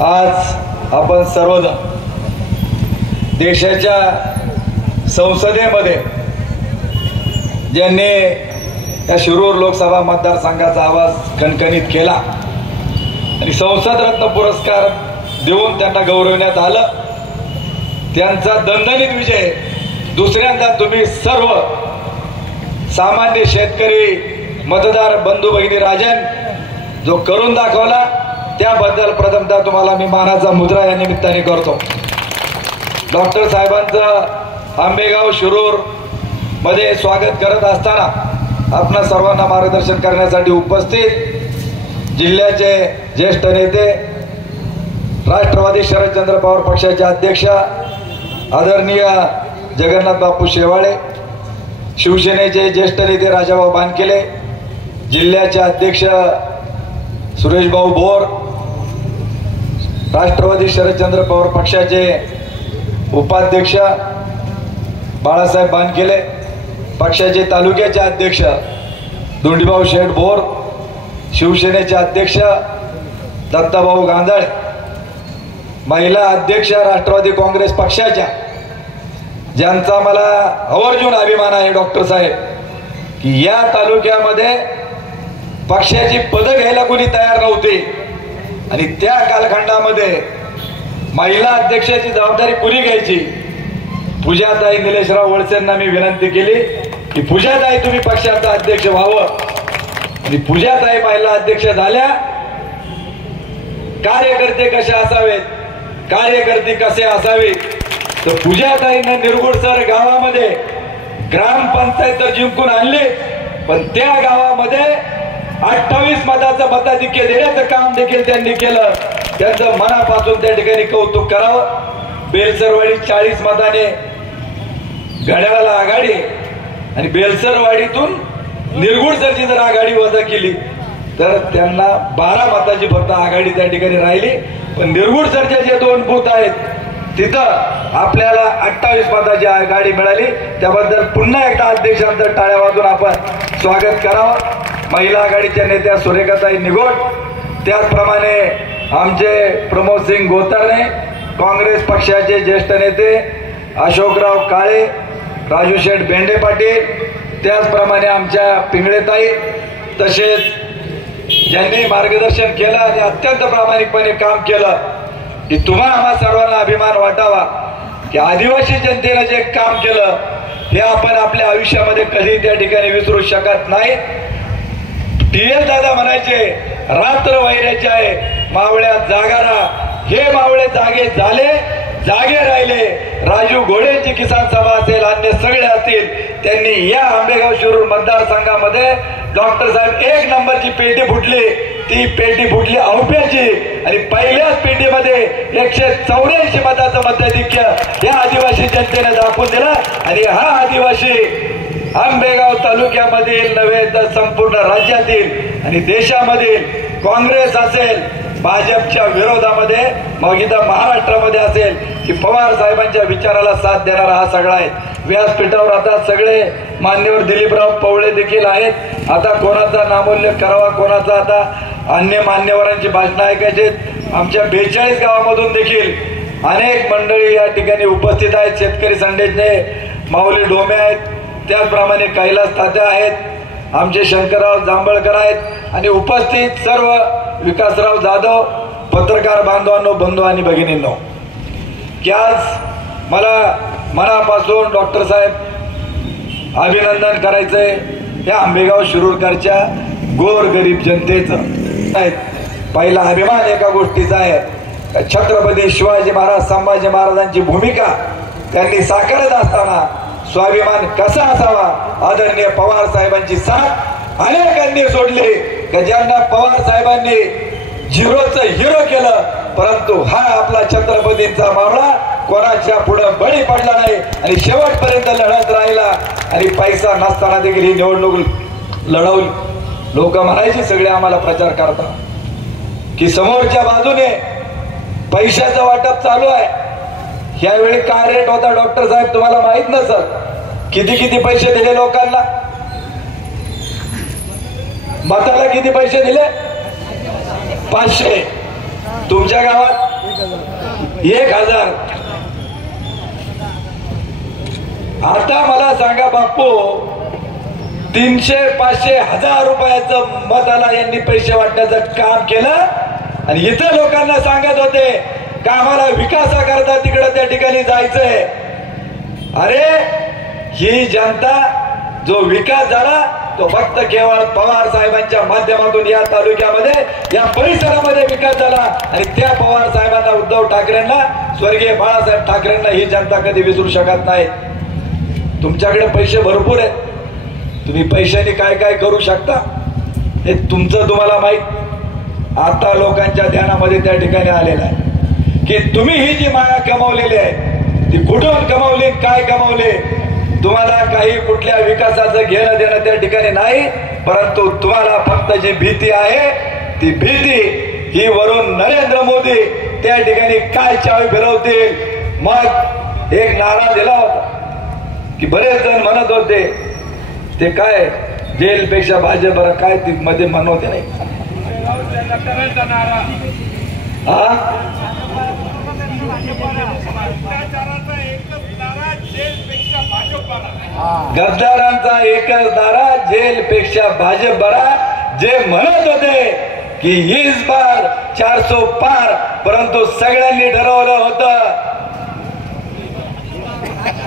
आज आपण सर्वजण देशाच्या संसदेमध्ये ज्यांनी या शिरूर लोकसभा मतदारसंघाचा आवाज खणखणीत केला आणि संसद रत्न पुरस्कार देऊन त्यांना गौरवण्यात आलं, त्यांचा दणदणीत विजय दुसऱ्यांदा तुम्ही सर्व सामान्य शेतकरी मतदार बंधू भगिनी राजन जो करून दाखवला त्याबद्दल प्रथमतः तुम्हाला मी मानाचा मुद्रा या निमित्ताने करतो। डॉक्टर साहेबांचं आंबेगाव शिरूर मध्ये स्वागत करत असताना आपणा सर्वांना मार्गदर्शन करण्यासाठी उपस्थित जिल्ह्याचे ज्येष्ठ नेते राष्ट्रवादी शरदचंद्र पवार पक्षाचे अध्यक्ष आदरणीय जगन्नाथ बापू शेवाळे, शिवसेनेचे ज्येष्ठ नेते राजाभाऊ बानकेले, जिल्ह्याचे अध्यक्ष सुरेश भाऊ भोर, राष्ट्रवादी शरदचंद्र पवार पक्षाचे उपाध्यक्ष बाळासाहेब बानकेले, पक्षाचे तालुक्याचे अध्यक्ष धोंडीभाऊ शेठ भोर, शिवसेनेचे अध्यक्ष दत्ताभाऊ गांधळ, महिला अध्यक्ष राष्ट्रवादी काँग्रेस पक्षाच्या ज्यांचा मला आवर्जून अभिमान आहे डॉक्टर साहेब की या तालुक्यामध्ये पक्षाची पदं घ्यायला कोणी तयार नव्हते आणि त्या कालखंडामध्ये महिला अध्यक्षाची जबाबदारी कुणी घ्यायची। पूजाताई निलेशराव वळसेंना मी विनंती केली की पूजाताई तुम्ही पक्षाचा अध्यक्ष व्हावं आणि पूजाताई महिला अध्यक्ष झाल्या। कार्यकर्ते कसे असावेत, कार्यकर्ते कसे असावे तर पूजाताईंना निरगुडसर गावामध्ये ग्रामपंचायत तर जिंकून आणले, पण त्या गावामध्ये 28 मताचं मताधिक्य देण्याचं काम देखील त्यांनी केलं। त्यांचं मनापासून त्या ठिकाणी कौतुक करावं। बेलसरवाडी 40 मताने घड्याळाला आघाडी आणि बेलसरवाडीतून निरगुडसरची जर आघाडी वजा केली तर त्यांना 12 मताची फक्त आघाडी त्या ठिकाणी राहिली, पण निरगुडसरचे जे 2 बूथ आहेत तिथं आपल्याला 28 मताची आघाडी मिळाली। त्याबद्दल पुन्हा एकदा अध्यक्षांचं टाळ्या वाजून आपण स्वागत करावं। महिला आघाडीच्या नेत्या सुरेखाताई निगोट, त्याचप्रमाणे आमचे प्रमोद सिंग गोतरणे, काँग्रेस पक्षाचे ज्येष्ठ नेते अशोकराव काळे, राजू शेठ बेंडे पाटील, त्याचप्रमाणे आमच्या पिंगळेताई, तसेच ज्यांनी मार्गदर्शन केलं आणि अत्यंत प्रामाणिकपणे काम केलं की तुम्हा आम्हा सर्वांना अभिमान वाटावा की आदिवासी जनतेनं जे काम केलं हे आपण आपल्या आयुष्यामध्ये कधी त्या ठिकाणी विसरू शकत नाही। टीएल दादा म्हणायचे रात्र वैराचे आहे मावळ्या जागारा, हे मावळे जागे झाले, जागे राहिले। राजू घोडेंची किसान सभा असेल, अन्य सगळे असतील, त्यांनी या आंबेगाव शिरूर मतदारसंघामध्ये डॉक्टर साहेब 1 नंबरची पेटी फुटली, ती पेटी फुटली औप्याची आणि पहिल्याच पेटीमध्ये 184 मताचं मताधिक्य या आदिवासी जनतेने दाखवून दिलं आणि हा आदिवासी आंबेगाव तालुक्यामधील नव्हे तर संपूर्ण राज्यातील आणि देशामधील काँग्रेस असेल, भाजपच्या विरोधामध्ये, मग इथं महाराष्ट्रामध्ये असेल की पवार साहेबांच्या विचाराला साथ देणारा हा सगळा आहे। व्यासपीठावर आता सगळे मान्यवर दिलीपराव पवळे देखील आहेत। आता कोणाचा नामोल्लेख करावा, कोणाचा आता अन्य मान्यवरांची भाषणं ऐकायची। आमच्या 42 गावामधून देखील अनेक मंडळी या ठिकाणी उपस्थित आहेत। शेतकरी संघटनेचे माऊली डोमे आहेत, त्याचप्रमाणे कैलास तात्या आहेत, आमचे शंकरराव जांभळकर आहेत आणि उपस्थित सर्व विकासराव जाधव, पत्रकार बांधवांनो, बंधू आणि भगिनींनो, की आज मला मनापासून डॉक्टर साहेब अभिनंदन करायचंय या आंबेगाव शिरूरकरच्या गोरगरीब जनतेचं। पहिला अभिमान एका गोष्टीचा आहे, छत्रपती शिवाजी महाराज संभाजी महाराजांची भूमिका त्यांनी साकारत असताना स्वाभिमान कसा असावा, आदरणीय पवार साहेबांची साथ अनेकांनी सोडली की ज्यांना पवार साहेबांनी झिरोचं हिरो केलं, परंतु हा आपला छत्रपतींचा मावळा कोणाच्या पुढे बळी पडला नाही आणि शेवटपर्यंत लढत राहिला आणि पैसा नसताना देखील ही निवडणूक लढवली। लोक म्हणायचे सगळे आम्हाला प्रचार करतात की समोरच्या बाजूने पैशाचं वाटप चालू आहे, यावेळी काय रेट होता डॉक्टर साहेब तुम्हाला माहित नसल, किती पैसे दिले लोकांना, मताला किती पैसे दिले, 500। तुमच्या गावात 1000. आता मला सांगा बापू, 300, 500, 1000 रुपयाचं मताला यांनी पैसे वाटण्याचं काम केलं आणि इथं लोकांना सांगत होते का आम्हाला विकासाकरता तिकडे त्या ठिकाणी जायचंय. अरे ही जनता, जो विकास झाला तो फक्त केवळ पवार साहेबांच्या माध्यमातून या तालुक्यामध्ये, या परिसरामध्ये विकास झाला आणि त्या पवार साहेबांना, उद्धव ठाकरेंना, स्वर्गीय बाळासाहेब ठाकरेंना ही जनता कधी विसरू शकत नाही. तुमच्याकडे पैसे भरपूर आहेत, तुम्ही पैशाने काय काय करू शकता हे तुमचं तुम्हाला माहित. आता लोकांच्या ध्यानामध्ये त्या ठिकाणी आलेलं आहे की तुम्ही ही जी माया कमावलेली आहे ती कुठून कमावली, काय कमावले. तुम्हाला काही कुठल्या विकासाचं घेणं देणं त्या ठिकाणी नाही, परंतु तुम्हाला फक्त जी भीती आहे ती भीती ही वरून नरेंद्र मोदी त्या ठिकाणी काय चावी फिरवतील. मग एक नारा दिला होता की बरेच जण म्हणत होते ते काय जेलपेक्षा भाजप बरं, काय ती मध्ये म्हणवते नाही. गद्दारांचा एकच नारा, जेलपेक्षा भाजप बरा. जे म्हणत होते की इस बार 400 पार, परंतु सगळ्यांनी ठरवलं होतं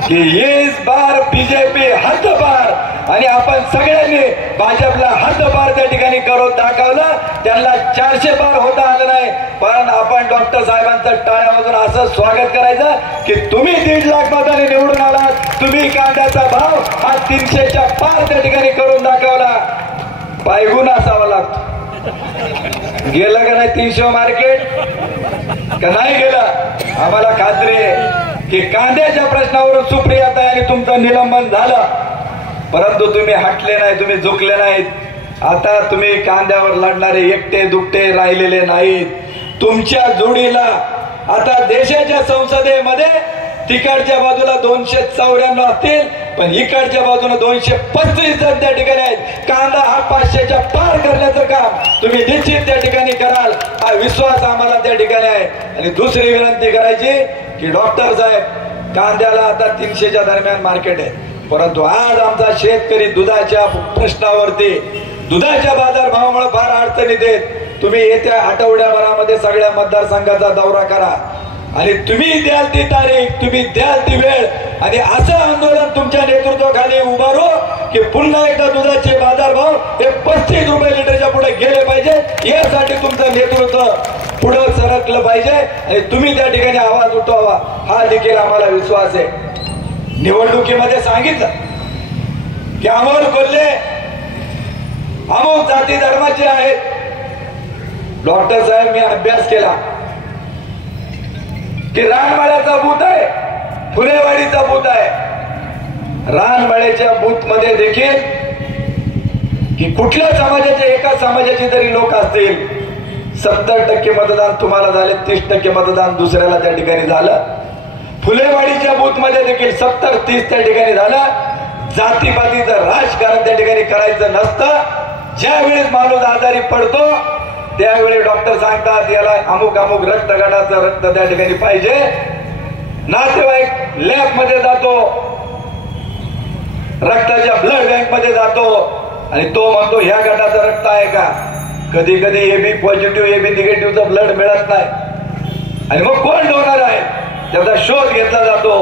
की इस बार बीजेपी हद्दपार, आणि आपण सगळ्यांनी भाजपला हद्दपार त्या ठिकाणी करून दाखवलं. त्यांना 400 पार होता आलं नाही, पण आपण डॉक्टर साहेबांचं टाळ्यामधून असं स्वागत करायचं की तुम्ही 1.5 लाख मतांनी निवडून आलात, तुम्ही कांद्याचा भाव हा 300च्या पार त्या ठिकाणी करून दाखवला. पायगुण असावा लागतो. गेलं का नाही 300 मार्केट का नाही गेलं. आम्हाला खात्री आहे की कांद्याच्या प्रश्नावरून सुप्रियाताई आणि तुमचं निलंबन झालं, परंतु तुम्ही हटले नाही, तुम्ही झुकले नाहीत. आता तुम्ही कांद्यावर लढणारे एकटे दुकटे राहिलेले नाहीत. तुमच्या जोडीला आता देशाच्या संसदेमध्ये तिकडच्या बाजूला 294 असतील, पण इकडच्या बाजूला 235 जण त्या ठिकाणी आहेत. कांदा हा 500च्या पार करण्याचं काम तुम्ही निश्चित त्या ठिकाणी कराल, हा विश्वास आम्हाला त्या ठिकाणी आहे. आणि दुसरी विनंती करायची की डॉक्टर साहेब, कांद्याला आता 300च्या दरम्यान मार्केट आहे, परंतु आज आमचा शेतकरी दुधाच्या प्रश्नावरती, दुधाच्या बाजारभावामुळे फार अडचणीत आहेत. तुम्ही येत्या आठवड्याभरामध्ये सगळ्या मतदारसंघाचा दौरा करा आणि तुम्ही द्याल ती तारीख, तुम्ही द्याल ती वेळ, आणि असं आंदोलन तुमच्या नेतृत्वाखाली उभारू की पुन्हा एकदा दुधाचे बाजारभाव हे 35 रुपये लिटरच्या पुढे गेले पाहिजे. यासाठी तुमचं नेतृत्व पुढे सरकलं पाहिजे आणि तुम्ही त्या ठिकाणी आवाज उठवावा, हा देखील आम्हाला विश्वास आहे. निवडणुकीमध्ये सांगितलं की अमोल कोल्हे अमुक जाती धर्माचे आहेत. डॉक्टर साहेब, मी अभ्यास केला की रानमाळ्याचा बूथ आहे, फुलेवाडीचा बूथ आहे. रानमाळ्याच्या बूथ मध्ये देखील की कुठल्या समाजाचे, एका समाजाचे जरी लोक असतील, 70% मतदान तुम्हाला झाले, 30% मतदान दुसऱ्याला त्या ठिकाणी झालं. फुलेवाडीच्या बूथ मध्ये देखील 70-30 त्या ठिकाणी झालं. जातीपातीचं राजकारण त्या ठिकाणी करायचं नसतं. ज्या वेळेस माणूस आजारी पडतो त्यावेळी डॉक्टर सांगतात याला अमुक अमुक रक्त गटाचं रक्त त्या ठिकाणी पाहिजे. नातेवाईक लॅब मध्ये जातो, रक्ताच्या ब्लड बँक मध्ये जातो आणि तो म्हणतो ह्या गटाचं रक्त आहे का. कधी कधी एबी पॉझिटिव्ह एबी निगेटिव्हचं ब्लड मिळत नाही आणि मग कोण डोनर आहे त्याचा शोध घेतला जातो.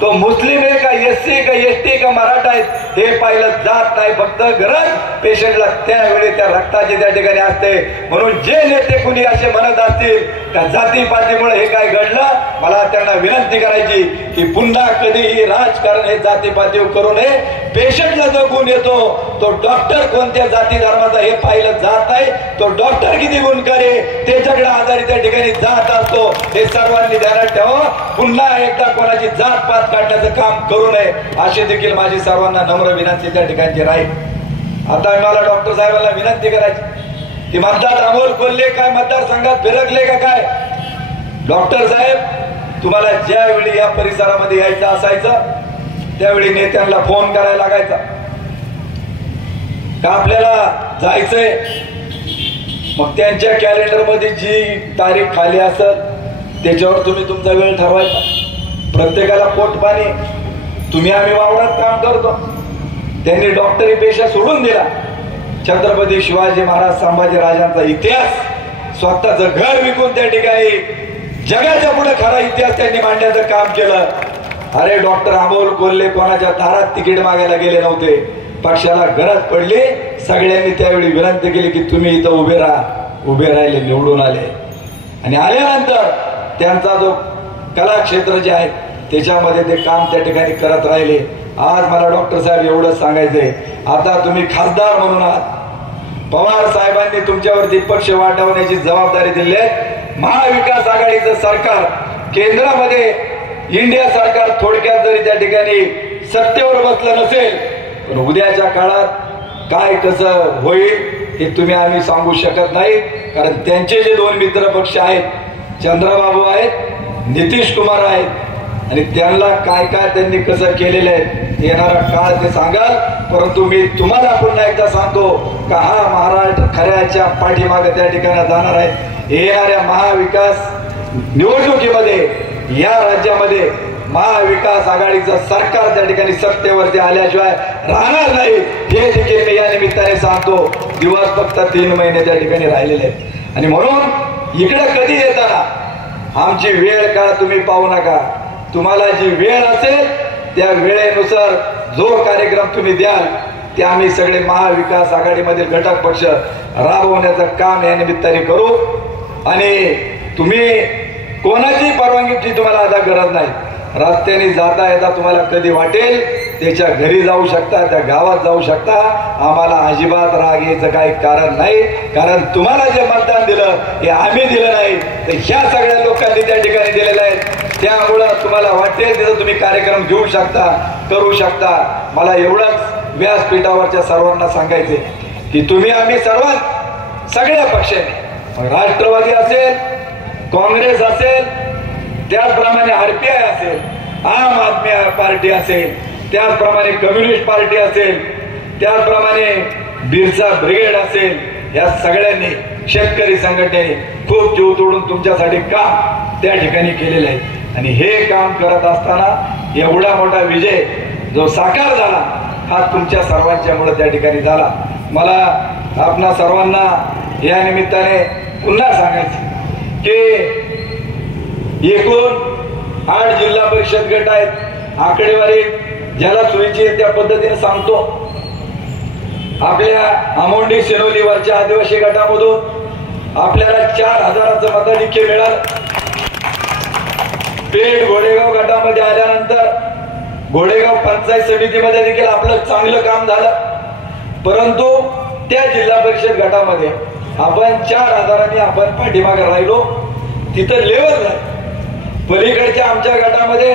तो मुस्लिम आहे का, एससी का, एसटी का, मराठा आहे हे पाहिलं जात नाही. फक्त गरज पेशंटला त्यावेळी त्या रक्ताची त्या ठिकाणी असते. म्हणून जे नेते कुणी असे म्हणत असतील त्या जातीपातीमुळे हे काय घडलं, मला त्यांना विनंती करायची की पुन्हा कधीही राजकारण हे जातीपातीवर करू नये. पेशंटला जो गुण येतो तो डॉक्टर कोणत्या जाती धर्माचा हे पाहिलं जात नाही. तो डॉक्टर किती गुणकारी त्याच्याकडे आजारी त्या ठिकाणी जात असतो, हे सर्वांनी ध्यानात ठेवा. पुन्हा एकदा कोणाची जात पात काढण्याचं काम करू नये अशी देखील माझी सर्वांना नम्र विनंती त्या ठिकाणी राहील. आता मला डॉक्टर साहेबांना विनंती करायची की मतदार अमोल कोल्हे काय मतदारसंघात फिरकले का काय. डॉक्टर साहेब, तुम्हाला ज्यावेळी या परिसरामध्ये यायचं असायचं त्यावेळी नेत्यांना फोन करायला लागायचा का आपल्याला जायचंय. मग त्यांच्या कॅलेंडर मध्ये जी तारीख खाली असेल त्याच्यावर तुम्ही तुमचा वेळ ठरवायचा. प्रत्येकाला पोट पाणी, तुम्ही आम्ही वावरात काम करतो. त्यांनी डॉक्टरी पेशा सोडून दिला. छत्रपती शिवाजी महाराज संभाजी राजांचा इतिहास स्वतःचं घर विकून त्या ठिकाणी जगाच्या पुढे खरा इतिहास त्यांनी मांडण्याचं काम केलं. अरे डॉक्टर अमोल कोल्हे कोणाच्या दारात तिकीट मागायला गेले नव्हते. पक्षाला गरज पडली, सगळ्यांनी त्यावेळी विनंती केली की तुम्ही इथं उभे राहा. उभे राहिले, निवडून आले. आणि आल्यानंतर त्यांचा जो कला क्षेत्र जे आहे त्याच्यामध्ये ते काम त्या ठिकाणी करत राहिले. आज मला डॉक्टर साहेब एवढंच सांगायचंय, आता तुम्ही खासदार म्हणून आहात. पवार साहेबांनी तुमच्यावरती पक्ष वाटवण्याची जबाबदारी दिली आहे. महाविकास आघाडीचं सरकार केंद्रामध्ये इंडिया सरकार थोडक्यात जरी त्या ठिकाणी सत्तेवर बसलं नसेल, पण उद्याच्या काळात काय कसं होईल हे तुम्ही आम्ही सांगू शकत नाही. कारण त्यांचे जे दोन मित्र पक्ष आहेत, चंद्रबाबू आहेत, नितीश कुमार आहेत, आणि त्यांना काय काय त्यांनी कसं केलेलं आहे येणारा काळ ते सांगाल. परंतु मी तुम्हाला पुन्हा एकदा सांगतो का हा महाराष्ट्र खऱ्याच्या पाठीमागे त्या ठिकाणी जाणार आहे. येणाऱ्या महाविकास निवडणुकीमध्ये या राज्यामध्ये महाविकास आघाडीचं सरकार त्या ठिकाणी सत्तेवरती आल्याशिवाय राहणार नाही, हे देखील मी या निमित्ताने सांगतो. दिवस फक्त 3 महिने त्या ठिकाणी राहिलेले आहेत. आणि म्हणून इकडे कधी येताना आमची वेळ का तुम्ही पाहू नका. तुम्हाला जी वेळ असेल त्या वेळेनुसार जो कार्यक्रम तुम्ही द्याल ते आम्ही सगळे महाविकास आघाडीमधील घटक पक्ष राबवण्याचं काम या निमित्ताने करू. आणि तुम्ही कोणाची परवानगीची तुम्हाला आता गरज नाही. रस्त्याने जाता येता तुम्हाला कधी वाटेल त्याच्या घरी जाऊ शकता, त्या गावात जाऊ शकता. आम्हाला अजिबात राग यायचं काही कारण नाही. कारण तुम्हाला जे मतदान दिलं हे आम्ही दिलं नाही, तर ह्या सगळ्या लोकांनी त्या ठिकाणी दिलेलं आहे. त्यामुळं तुम्हाला वाटेल तिथं तुम्ही कार्यक्रम घेऊ शकता, करू शकता. मला एवढंच व्यासपीठावरच्या सर्वांना सांगायचे की तुम्ही आम्ही सर्वात सगळ्या पक्षाने, राष्ट्रवादी असेल, काँग्रेस असेल, त्याचप्रमाणे आरपीआय असेल, आम आदमी पार्टी असेल, त्याचप्रमाणे कम्युनिस्ट पार्टी असेल, त्याचप्रमाणे बिरसा ब्रिगेड असेल, या सगळ्यांनी शेतकरी संघटनेने खूप जीव तोडून तुमच्यासाठी काम त्या ठिकाणी केलेलं आहे. आणि हे काम करत असताना एवढा मोठा विजय जो साकार झाला हा तुमच्या सर्वांच्यामुळे त्या ठिकाणी झाला. मला आपणा सर्वांना या निमित्ताने पुन्हा सांगायचं की एकूण 8 जिल्हा परिषद गट आहेत. आकडेवारी ज्याला सोयीची आहे त्या पद्धतीने सांगतो. आपल्या आमोंडी सिनोलीवरच्या आदिवासी गटामधून आपल्याला 4000चं मताधिक्य मिळालं. पेठ घोडेगाव गटामध्ये आल्यानंतर घोडेगाव पंचायत समितीमध्ये देखील आपलं चांगलं काम झालं. परंतु त्या जिल्हा परिषद गटामध्ये आपण 4000 आपण पाठीमागे राहिलो. तिथं लेवल नाही. पलीकडच्या आमच्या गटामध्ये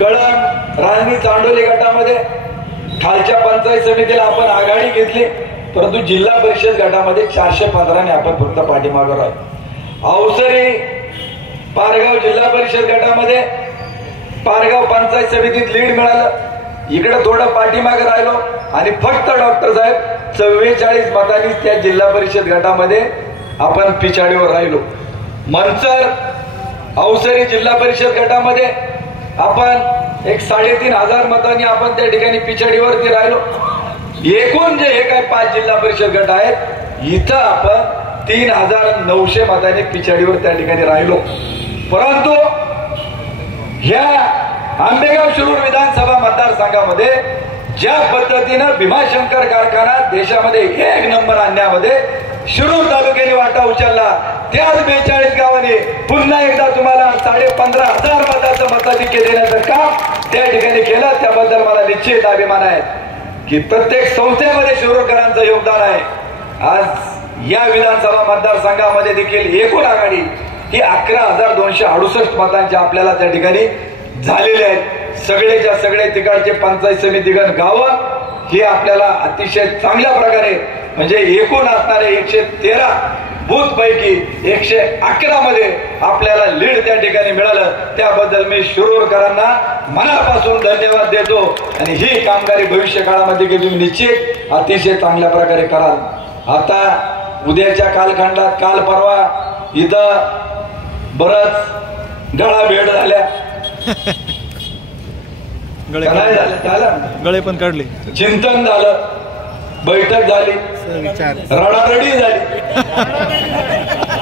कळंब, राजनी, चांडोली गटामध्ये खालच्या पंचायत समितीला आपण आघाडी घेतली. परंतु जिल्हा परिषद गटामध्ये 415 आपण फक्त पाठीमागे राहिलो. अवसरी पारगाव जिल्हा परिषद गटामध्ये पारगाव पंचायत समितीत लीड मिळालं. इकडे थोडं पाठीमागे राहिलो आणि फक्त डॉक्टर साहेब 44 मतांनी त्या जिल्हा परिषद गटामध्ये आपण पिछाडीवर राहिलो. मनसर अवसरी जिल्हा परिषद गटामध्ये आपण 3500 मतांनी आपण त्या ठिकाणी पिछाडीवरती राहिलो. एकूण जे हे काय 5 जिल्हा परिषद गट आहेत इथं आपण 3900 मतांनी पिछाडीवर त्या ठिकाणी राहिलो. परंतु ह्या आंबेगाव शिरूर विधानसभा मतदारसंघामध्ये ज्या पद्धतीनं भीमाशंकर कारखाना देशामध्ये 1 नंबर आणण्यामध्ये शिरूर तालुक्याने वाटा उचलला, त्याच 42 गावांनी पुन्हा एकदा तुम्हाला 15,500 मताचं मताधिक्य देण्याचं काम त्या ठिकाणी केलं. त्याबद्दल मला निश्चित अभिमान आहे की प्रत्येक संस्थेमध्ये शिरूरकरांचं योगदान आहे. आज या विधानसभा मतदारसंघामध्ये देखील एकूण आघाडी ही 11,268 मतांच्या आपल्याला त्या ठिकाणी झालेले आहेत. सगळेच्या सगळे तिकडचे पंचायत समितीगण गावं ही आपल्याला अतिशय चांगल्या प्रकारे म्हणजे एकूण असणारे 113 बूथ पैकी 111 मध्ये आपल्याला लीड त्या ठिकाणी मिळालं. त्याबद्दल मी शिरूरकरांना मनापासून धन्यवाद देतो. आणि ही कामगिरी भविष्य काळामध्ये की तुम्ही निश्चित अतिशय चांगल्या प्रकारे कराल. आता उद्याच्या कालखंडात काल परवा इथं बरंच गळा भेट झाल्या, गळे पण काढले, चिंतन झालं, बैठक झाली, रडारडी झाली.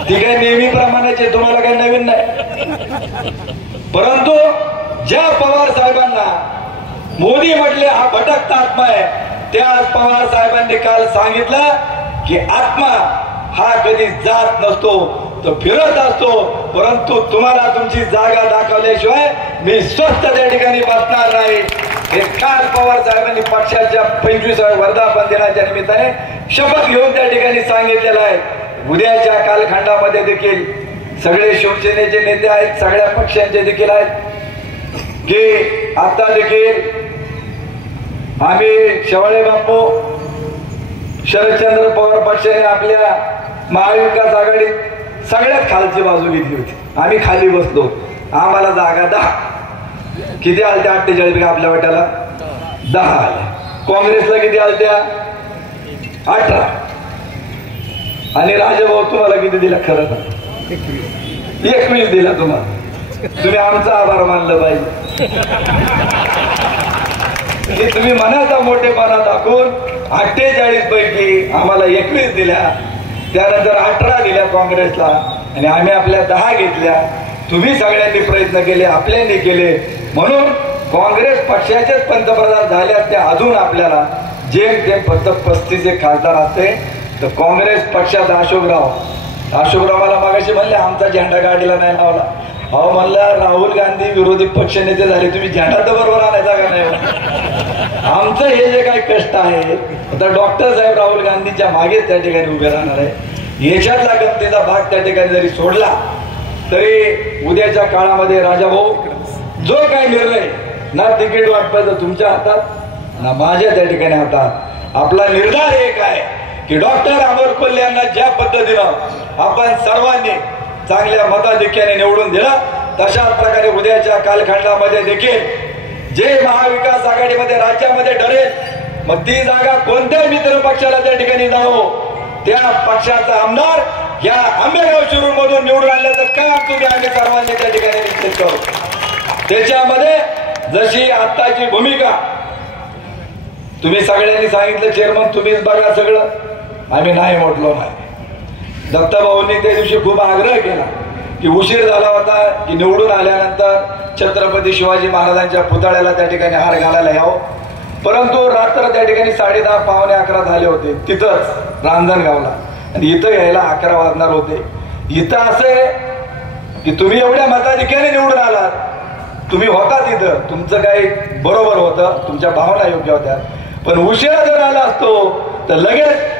ती काही नेहमीप्रमाणेच, तुम्हाला काही नवीन नाही. परंतु ज्या पवार साहेबांना मोदी म्हटले हा भटकता आत्मा आहे, त्या पवार साहेबांनी काल सांगितलं की आत्मा हा कधी जात नसतो, तो फिरत असतो. परंतु तुम्हाला तुमची जागा दाखवल्याशिवाय मी स्वस्त त्या ठिकाणी बसणार नाही. हे काल पवार साहेबांनी पक्षाच्या 25व्या वर्धापन दिनाच्या निमित्ताने शपथ घेऊन त्या ठिकाणी सांगितलेलं आहे. उद्याच्या कालखंडामध्ये देखील सगळे शिवसेनेचे नेते आहेत, सगळ्या पक्षांचे देखील आहेत की आता देखील आम्ही शेवाळे बापू, शरदचंद्र पवार पक्षाने आपल्या महाविकास आघाडीत सगळ्यात खालची बाजू घेतली होती. आम्ही खाली बसलो, आम्हाला जागा 10 किती आलत्या, 48 का आपल्या वाट्याला 10 आल्या. काँग्रेसला किती आलत्या, 18. आणि राजाभाऊ तुम्हाला किती दिला, खरं तर 21 दिला तुम्हाला. तुम्ही आमचा आभार मानलं पाहिजे की तुम्ही मनाचा मोठेपणा दाखवून 48 पैकी आम्हाला 21 दिल्या, त्यानंतर 18 दिल्या काँग्रेसला, आणि आम्ही आपल्या 10 घेतल्या. तुम्ही सगळ्यांनी प्रयत्न केले, आपल्यांनी केले, म्हणून काँग्रेस पक्षाचेच पंतप्रधान झाले असते. अजून आपल्याला जेमतेम फक्त 35 खासदार असते. तर काँग्रेस पक्षात अशोकराव मला मागाशी म्हणले आमचा झेंडा गाडीला नाही लावला. अहो म्हणलं राहुल गांधी विरोधी पक्ष नेते झाले, तुम्ही झेंडा तर बरोबर आणायचा का नाही. आमचं हे जे काही कष्ट आहे, आता डॉक्टर साहेब राहुल गांधीच्या मागेच त्या ठिकाणी उभे राहणार आहे. याच्यातला गमतीचा भाग त्या ठिकाणी जरी सोडला तरी उद्याच्या काळामध्ये राजाभाऊ जो काही निर्णय, ना तिकीट वाटपायचं तुमच्या हातात ना माझ्या त्या ठिकाणी हातात. आपला निर्धार एक आहे की डॉक्टर अमोल कोल्हे यांना ज्या पद्धतीनं आपण सर्वांनी चांगल्या मताधिक्याने निवडून दिला, तशाच प्रकारे उद्याच्या कालखंडामध्ये देखील जे महाविकास आघाडीमध्ये राज्यामध्ये ठरेल, मग ती जागा कोणत्याही मित्र पक्षाला त्या ठिकाणी जावो, त्या पक्षाचा आमदार या आंबेगाव शिरूर मधून निवडून आणल्याचं काम तुम्ही आम्ही सर्वांनी त्या ठिकाणी निश्चित करू. त्याच्यामध्ये जशी आत्ताची भूमिका तुम्ही सगळ्यांनी सांगितलं, चेअरमन तुम्हीच बघा सगळं, आम्ही नाही म्हटलो नाही. दत्ताभाऊंनी त्या दिवशी खूप आग्रह केला की उशीर झाला होता की निवडून आल्यानंतर छत्रपती शिवाजी महाराजांच्या पुतळ्याला त्या ठिकाणी हार घालायला यावं. परंतु रात्र त्या ठिकाणी 10:30 पावणे 11 झाले होते तिथंच रांजणगावला, आणि इथं यायला 11 वाजणार होते. इथं असं आहे की तुम्ही एवढ्या मताधिक्याने निवडून आलात, तुम्ही होता तिथं, तुमचं काही बरोबर होतं, तुमच्या भावना योग्य होत्या. पण उशिरा जर आला असतो तर लगेच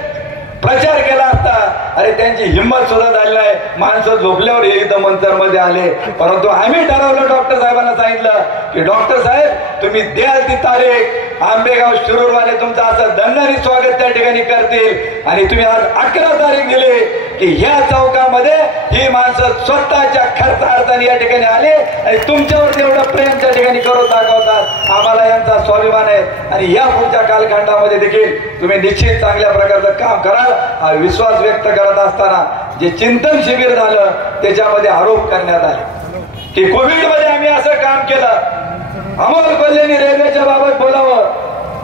प्रचार केला असता. अरे त्यांची हिंमत सुद्धा झाली नाही, माणसं झोपल्यावर इथं मंचरमध्ये आले. परंतु आम्ही ठरवलं, डॉक्टर साहेबांना सांगितलं की डॉक्टर साहेब तुम्ही द्याल ती तारीख, आंबेगाव शिरूरवाले तुमचं असं दणदणीत स्वागत त्या ठिकाणी करतील. आणि तुम्ही आज 11 तारीख दिली की ह्या चौकामध्ये ही माणसं स्वतःच्या खर्चार्थाने या ठिकाणी आले आणि तुमच्यावर एवढं प्रेम त्या ठिकाणी करून दाखवतात. आम्हाला यांचा स्वाभिमान आहे, आणि या पुढच्या कालखंडामध्ये देखील तुम्ही निश्चित चांगल्या प्रकारचं काम कराल हा विश्वास व्यक्त करत असताना जे चिंतन शिबिर झालं त्याच्यामध्ये आरोप करण्यात आले की कोविड मध्ये आम्ही असं काम केलं. अमोल कोल्हेनी रेल्वेच्या बाबत बोलावं,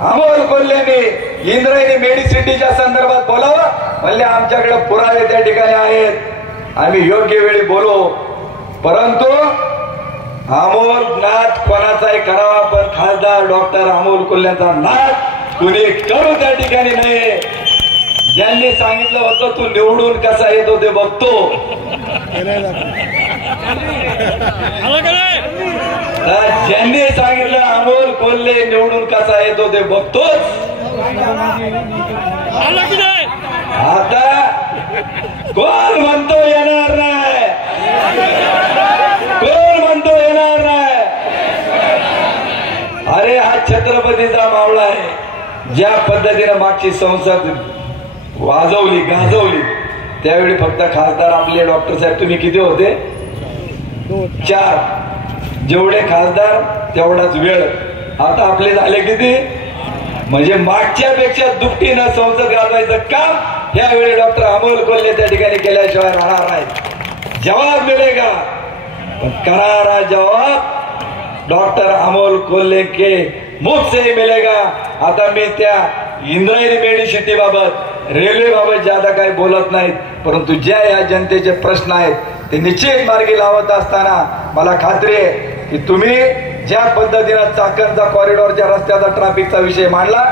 अमोल कोल्हेनी इंद्रायणी मेडिसिटीच्या संदर्भात बोलावं. म्हणले आमच्याकडे पुरावे त्या ठिकाणी आहेत, आम्ही योग्य वेळी बोलू. परंतु अमोल नाद कोणाचाही करावा, पण खासदार डॉक्टर अमोल कोल्हेचा नाद कुणी करू त्या ठिकाणी नाही. ज्यांनी सांगितलं होतं तू निवडून कसा येतो ते बघतो, ज्यांनी सांगितलं अमोल कोल्हे निवडून कसा येतो ते बघतोच. आता कोण म्हणतो येणार नाही, कोण म्हणतो येणार नाही. अरे हा छत्रपतीचा मावळा आहे. ज्या पद्धतीने मागची संसद वाजवली गाजवली त्यावेळी फक्त खासदार आपले डॉक्टर साहेब तुम्ही किती होते, 4. जेवढे खासदार तेवढाच वेळ. आता आपले झाले किती, म्हणजे मागच्या पेक्षा दुपटीनं संसद गाजवायचं काम यावेळी डॉक्टर अमोल कोल्हे त्या ठिकाणी केल्याशिवाय राहणार नाही. जवाब मिळेगा करारा जवाब डॉक्टर अमोल कोल्हे के मुख से ही मिलेगा। आता मी त्या इंद्रायणी मेडिसिटी बाबत रेल्वे बाबत ज्यादा काही बोलत नाहीत, परंतु ज्या या जनतेचे प्रश्न आहेत ते निश्चित मार्गी लावत असताना मला खात्री आहे की तुम्ही ज्या पद्धतीने चाकणचा कॉरिडॉरच्या रस्त्याचा ट्रॅफिकचा विषय मांडला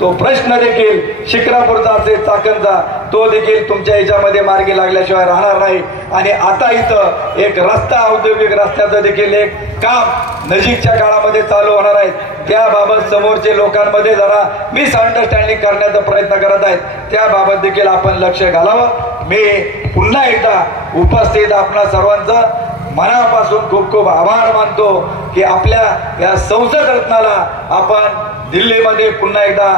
तो प्रश्न देखील शिक्रापूरचा असेल चाकणचा तो देखील तुमच्या याच्यामध्ये मार्गी लागल्याशिवाय राहणार नाही। आणि आता इथं एक रस्ता औद्योगिक रस्त्याचं देखील एक काम नजीकच्या काळामध्ये चालू होणार आहे। त्याबाबत समोरचे लोकांमध्ये जरा मिसअंडरस्टँडिंग करण्याचा प्रयत्न करत आहेत, त्याबाबत देखील आपण लक्ष घालावं। मी पुन्हा एकदा उपस्थित आपणा सर्वांचा मनापासून खूप खूप आभार मानतो की आपल्या या संसद रत्नाला आपण दिल्लीमध्ये पुन्हा एकदा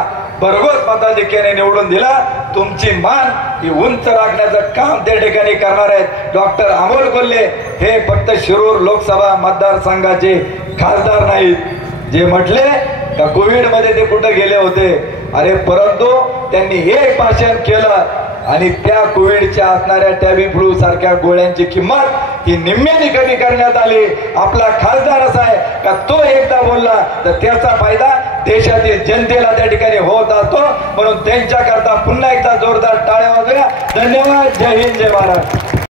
भरघोस मताधिक्याने निवडून दिला। तुमची मान ही उंच राखण्याचं काम त्या ठिकाणी करणार आहेत डॉक्टर अमोल कोल्हे। हे फक्त शिरूर लोकसभा मतदारसंघाचे खासदार नाहीत, जे म्हटले का कोविड मध्ये ते कुठे गेले होते, अरे परंतु त्यांनी एक भाषण केलं आणि त्या कोविडच्या असणाऱ्या टॅबी फ्लू सारख्या गोळ्यांची किंमत ही निम्म्याने कमी करण्यात आली। आपला खासदार असा आहे का तो एकदा बोलला तर त्याचा फायदा देशातील जनतेला त्या ठिकाणी होत असतो, म्हणून त्यांच्याकरता पुन्हा एकदा जोरदार टाळ्या वाजवूया। धन्यवाद। जय हिंद, जय महाराष्ट्र।